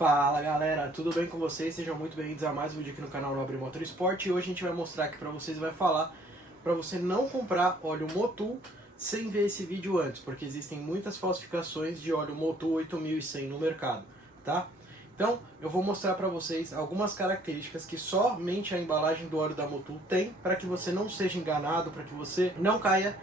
Fala galera, tudo bem com vocês? Sejam muito bem-vindos a mais um vídeo aqui no canal Nobre Motorsport. E hoje a gente vai mostrar aqui pra vocês e vai falar pra você não comprar óleo Motul sem ver esse vídeo antes, porque existem muitas falsificações de óleo Motul 8100 no mercado, tá? Então eu vou mostrar pra vocês algumas características que somente a embalagem do óleo da Motul tem, para que você não seja enganado, para que você não caia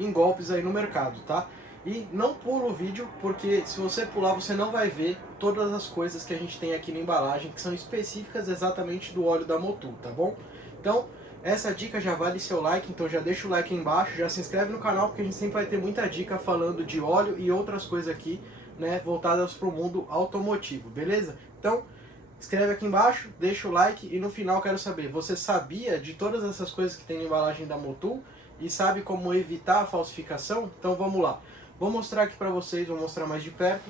em golpes aí no mercado, tá? E não pula o vídeo, porque se você pular você não vai ver todas as coisas que a gente tem aqui na embalagem, que são específicas exatamente do óleo da Motul, tá bom? Então, essa dica já vale seu like, então já deixa o like aí embaixo, já se inscreve no canal, porque a gente sempre vai ter muita dica falando de óleo e outras coisas aqui, né, voltadas para o mundo automotivo, beleza? Então, escreve aqui embaixo, deixa o like e no final quero saber, você sabia de todas essas coisas que tem na embalagem da Motul e sabe como evitar a falsificação? Então vamos lá. Vou mostrar aqui pra vocês, vou mostrar mais de perto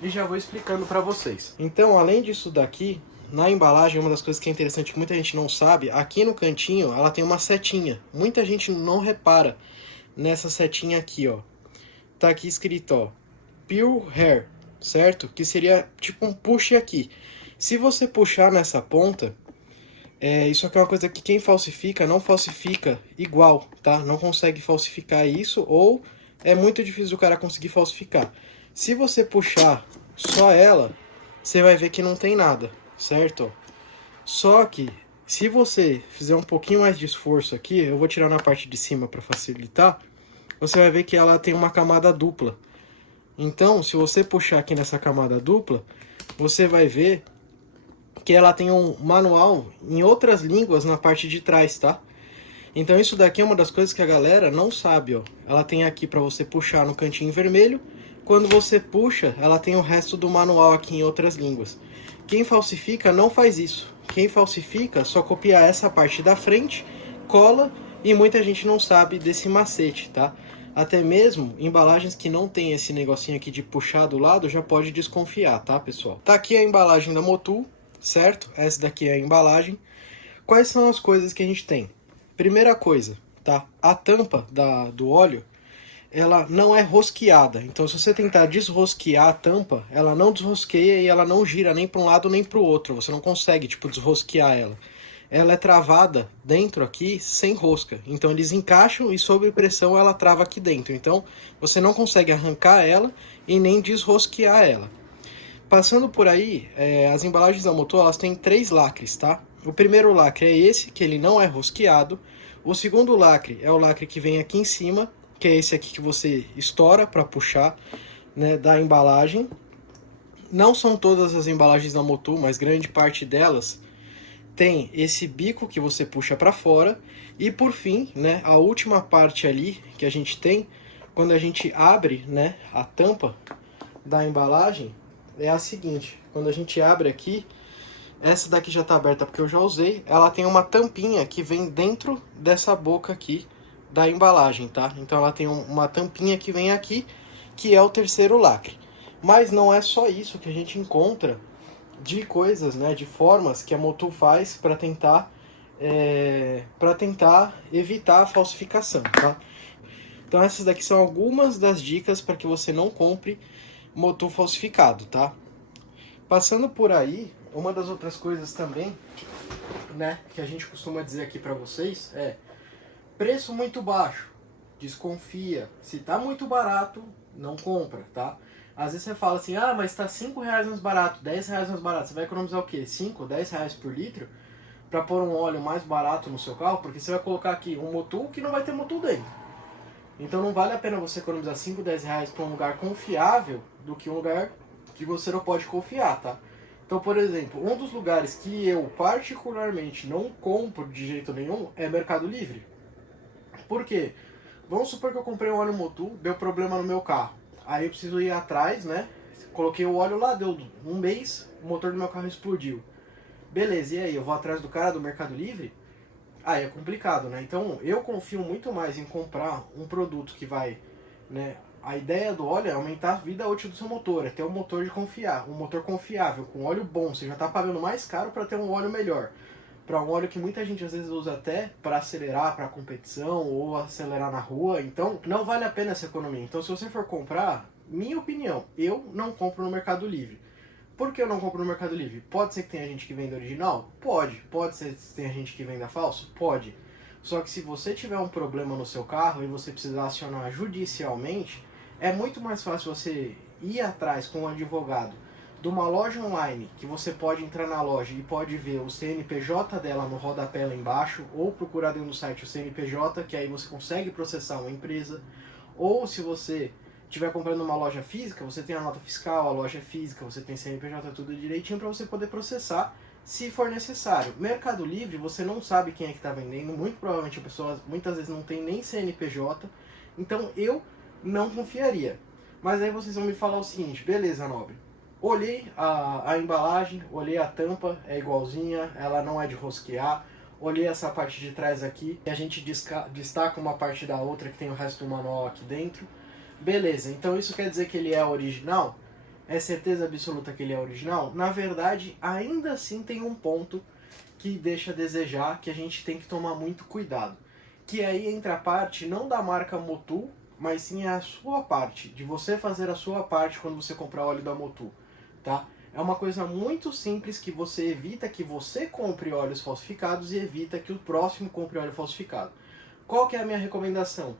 e já vou explicando pra vocês. Então, além disso daqui, na embalagem, uma das coisas que é interessante que muita gente não sabe, aqui no cantinho ela tem uma setinha. Muita gente não repara nessa setinha aqui, ó. Tá aqui escrito, ó, Pure Hair, certo? Que seria tipo um push aqui. Se você puxar nessa ponta, isso aqui é uma coisa que quem falsifica não falsifica igual, tá? Não consegue falsificar isso ou é muito difícil o cara conseguir falsificar. Se você puxar só ela, você vai ver que não tem nada, certo? Só que se você fizer um pouquinho mais de esforço aqui, eu vou tirar na parte de cima para facilitar, você vai ver que ela tem uma camada dupla. Então, se você puxar aqui nessa camada dupla, você vai ver que ela tem um manual em outras línguas na parte de trás, tá? Então isso daqui é uma das coisas que a galera não sabe, ó. Ela tem aqui para você puxar no cantinho vermelho. Quando você puxa, ela tem o resto do manual aqui em outras línguas. Quem falsifica não faz isso. Quem falsifica só copia essa parte da frente, cola e muita gente não sabe desse macete, tá? Até mesmo embalagens que não tem esse negocinho aqui de puxar do lado já pode desconfiar, tá, pessoal? Tá aqui a embalagem da Motul, certo? Essa daqui é a embalagem. Quais são as coisas que a gente tem? Primeira coisa, tá? A tampa do óleo, ela não é rosqueada. Então, se você tentar desrosquear a tampa, ela não desrosqueia e ela não gira nem para um lado nem para o outro. Você não consegue, tipo, desrosquear ela. Ela é travada dentro aqui sem rosca. Então, eles encaixam e sob pressão ela trava aqui dentro. Então, você não consegue arrancar ela e nem desrosquear ela. Passando por aí, as embalagens da Motul, elas têm 3 lacres, tá? O primeiro lacre é esse, que ele não é rosqueado. O segundo lacre é o lacre que vem aqui em cima, que é esse aqui que você estoura para puxar, né, da embalagem. Não são todas as embalagens da Motul, mas grande parte delas tem esse bico que você puxa para fora. E por fim, né, a última parte ali que a gente tem, quando a gente abre, né, a tampa da embalagem, é a seguinte. Quando a gente abre aqui, essa daqui já está aberta porque eu já usei. Ela tem uma tampinha que vem dentro dessa boca aqui da embalagem, tá? Então ela tem uma tampinha que vem aqui, que é o terceiro lacre. Mas não é só isso que a gente encontra de coisas, né? De formas que a Motul faz para tentar evitar a falsificação, tá? Então essas daqui são algumas das dicas para que você não compre Motul falsificado, tá? Passando por aí, uma das outras coisas também, né, que a gente costuma dizer aqui pra vocês é preço muito baixo, desconfia. Se tá muito barato, não compra, tá? Às vezes você fala assim, ah, mas tá 5 reais mais barato, 10 reais mais barato. Você vai economizar o quê? 5, 10 reais por litro pra pôr um óleo mais barato no seu carro? Porque você vai colocar aqui um Motul que não vai ter Motul dentro. Então não vale a pena você economizar 5, 10 reais pra um lugar confiável do que um lugar que você não pode confiar, tá? Então, por exemplo, um dos lugares que eu particularmente não compro de jeito nenhum é Mercado Livre. Por quê? Vamos supor que eu comprei um óleo Motul, deu problema no meu carro. Aí eu preciso ir atrás, né? Coloquei o óleo lá, deu um mês, o motor do meu carro explodiu. Beleza, e aí? Eu vou atrás do cara do Mercado Livre? Aí é complicado, né? Então eu confio muito mais em comprar um produto que vai, né? A ideia do óleo é aumentar a vida útil do seu motor, é ter um motor de confiar, um motor confiável, com óleo bom. Você já está pagando mais caro para ter um óleo melhor. Para um óleo que muita gente às vezes usa até para acelerar para competição ou acelerar na rua. Então não vale a pena essa economia. Então se você for comprar, minha opinião, eu não compro no Mercado Livre. Por que eu não compro no Mercado Livre? Pode ser que tenha gente que venda original? Pode. Pode ser que tenha gente que venda falso? Pode. Só que se você tiver um problema no seu carro e você precisar acionar judicialmente, é muito mais fácil você ir atrás com um advogado de uma loja online, que você pode entrar na loja e pode ver o CNPJ dela no rodapé lá embaixo, ou procurar dentro do site o CNPJ, que aí você consegue processar uma empresa. Ou se você estiver comprando uma loja física, você tem a nota fiscal, a loja física, você tem CNPJ, tudo direitinho para você poder processar se for necessário. Mercado Livre, você não sabe quem é que está vendendo, muito provavelmente a pessoa muitas vezes não tem nem CNPJ, então eu não confiaria. Mas aí vocês vão me falar o seguinte: beleza, Nobre, olhei a embalagem, olhei a tampa, é igualzinha, ela não é de rosquear, olhei essa parte de trás aqui, e a gente destaca uma parte da outra que tem o resto do manual aqui dentro. Beleza, então isso quer dizer que ele é original? É certeza absoluta que ele é original? Na verdade, ainda assim tem um ponto que deixa a desejar, que a gente tem que tomar muito cuidado. Que aí entra a parte não da marca Motul, mas sim a sua parte, de você fazer a sua parte quando você comprar óleo da Motul, tá? É uma coisa muito simples que você evita que você compre óleos falsificados e evita que o próximo compre óleo falsificado. Qual que é a minha recomendação?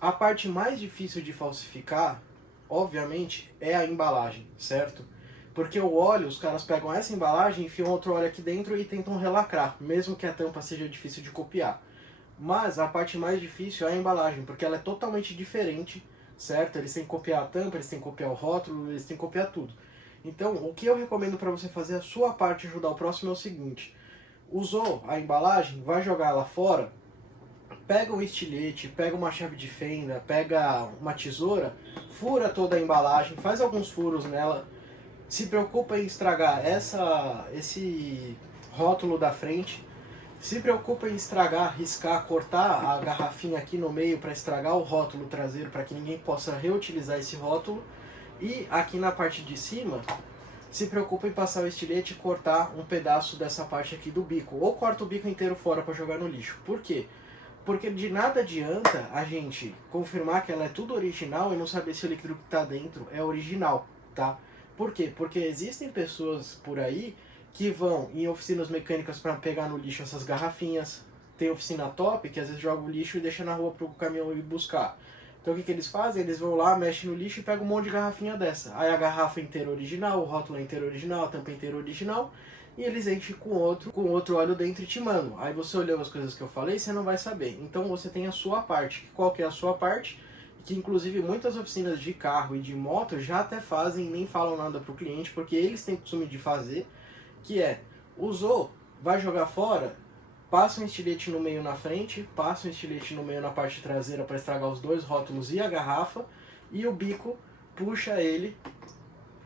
A parte mais difícil de falsificar, obviamente, é a embalagem, certo? Porque o óleo, os caras pegam essa embalagem, enfiam outro óleo aqui dentro e tentam relacrar, mesmo que a tampa seja difícil de copiar. Mas a parte mais difícil é a embalagem, porque ela é totalmente diferente, certo? Eles têm que copiar a tampa, eles têm que copiar o rótulo, eles têm que copiar tudo. Então, o que eu recomendo para você fazer a sua parte e ajudar o próximo é o seguinte: usou a embalagem, vai jogar ela fora, pega um estilete, pega uma chave de fenda, pega uma tesoura, fura toda a embalagem, faz alguns furos nela, se preocupa em estragar esse rótulo da frente, se preocupa em estragar, riscar, cortar a garrafinha aqui no meio para estragar o rótulo traseiro, para que ninguém possa reutilizar esse rótulo, e aqui na parte de cima, se preocupa em passar o estilete e cortar um pedaço dessa parte aqui do bico, ou corta o bico inteiro fora para jogar no lixo. Por quê? Porque de nada adianta a gente confirmar que ela é tudo original e não saber se o líquido que está dentro é original, tá? Por quê? Porque existem pessoas por aí que vão em oficinas mecânicas para pegar no lixo essas garrafinhas. Tem oficina top que às vezes joga o lixo e deixa na rua para o caminhão ir buscar. Então o que eles fazem? Eles vão lá, mexem no lixo e pegam um monte de garrafinha dessa. Aí a garrafa inteira original, o rótulo inteiro original, a tampa inteira original, e eles enchem com outro óleo dentro e te mandam. Aí você olhou as coisas que eu falei, você não vai saber. Então você tem a sua parte. Qual que é a sua parte? Que inclusive muitas oficinas de carro e de moto já até fazem e nem falam nada para o cliente, porque eles têm costume de fazer, que é, usou, vai jogar fora, passa um estilete no meio na frente, passa um estilete no meio na parte traseira para estragar os dois rótulos e a garrafa, e o bico puxa ele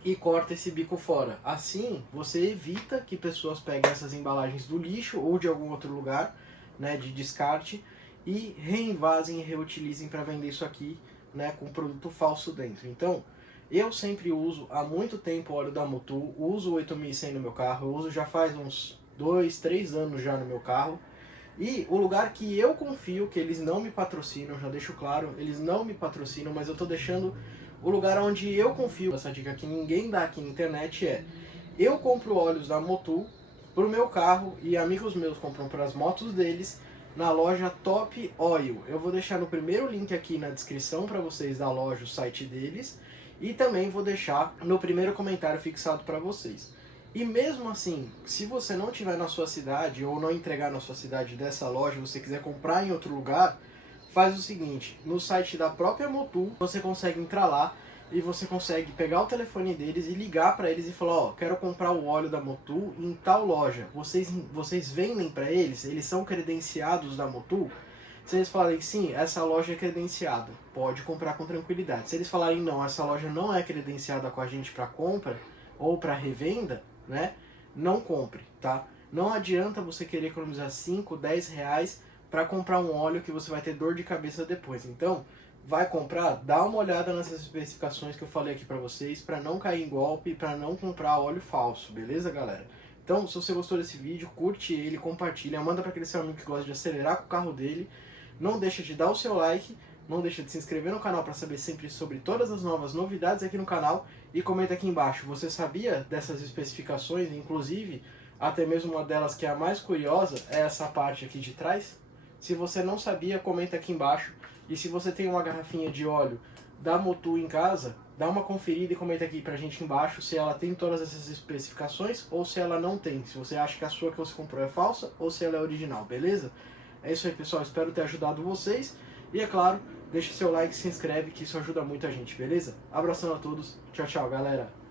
e corta esse bico fora. Assim, você evita que pessoas peguem essas embalagens do lixo ou de algum outro lugar, né, de descarte, e reinvasem e reutilizem para vender isso aqui, né, com produto falso dentro. Então, eu sempre uso há muito tempo o óleo da Motul, uso o 8100 no meu carro, eu uso já faz uns 2, 3 anos já no meu carro. E o lugar que eu confio, que eles não me patrocinam, já deixo claro, eles não me patrocinam, mas eu tô deixando o lugar onde eu confio, essa dica que ninguém dá aqui na internet é: eu compro óleos da Motul pro meu carro e amigos meus compram para as motos deles na loja Top Oil. Eu vou deixar no primeiro link aqui na descrição para vocês da loja, o site deles, e também vou deixar no primeiro comentário fixado para vocês. E mesmo assim, se você não tiver na sua cidade ou não entregar na sua cidade dessa loja, você quiser comprar em outro lugar, faz o seguinte: no site da própria Motul, você consegue entrar lá e você consegue pegar o telefone deles e ligar para eles e falar: ó, quero comprar o óleo da Motul em tal loja. Vocês vendem para eles? Eles são credenciados da Motul? Se eles falarem sim, essa loja é credenciada, pode comprar com tranquilidade. Se eles falarem não, essa loja não é credenciada com a gente para compra ou para revenda, né, não compre, tá? Não adianta você querer economizar 5, 10 reais para comprar um óleo que você vai ter dor de cabeça depois. Então, vai comprar, dá uma olhada nessas especificações que eu falei aqui para vocês, para não cair em golpe, para não comprar óleo falso, beleza, galera? Então, se você gostou desse vídeo, curte ele, compartilha, manda para aquele seu amigo que gosta de acelerar com o carro dele, não deixa de dar o seu like, Não deixa de se inscrever no canal para saber sempre sobre todas as novas novidades aqui no canal e comenta aqui embaixo, você sabia dessas especificações, inclusive até mesmo uma delas que é a mais curiosa é essa parte aqui de trás? Se você não sabia, comenta aqui embaixo. E se você tem uma garrafinha de óleo da Motul em casa, dá uma conferida e comenta aqui pra gente embaixo se ela tem todas essas especificações ou se ela não tem. Se você acha que a sua que você comprou é falsa ou se ela é original, beleza? É isso aí, pessoal. Espero ter ajudado vocês. E é claro, deixa seu like, se inscreve que isso ajuda muito a gente, beleza? Abração a todos. Tchau, tchau, galera.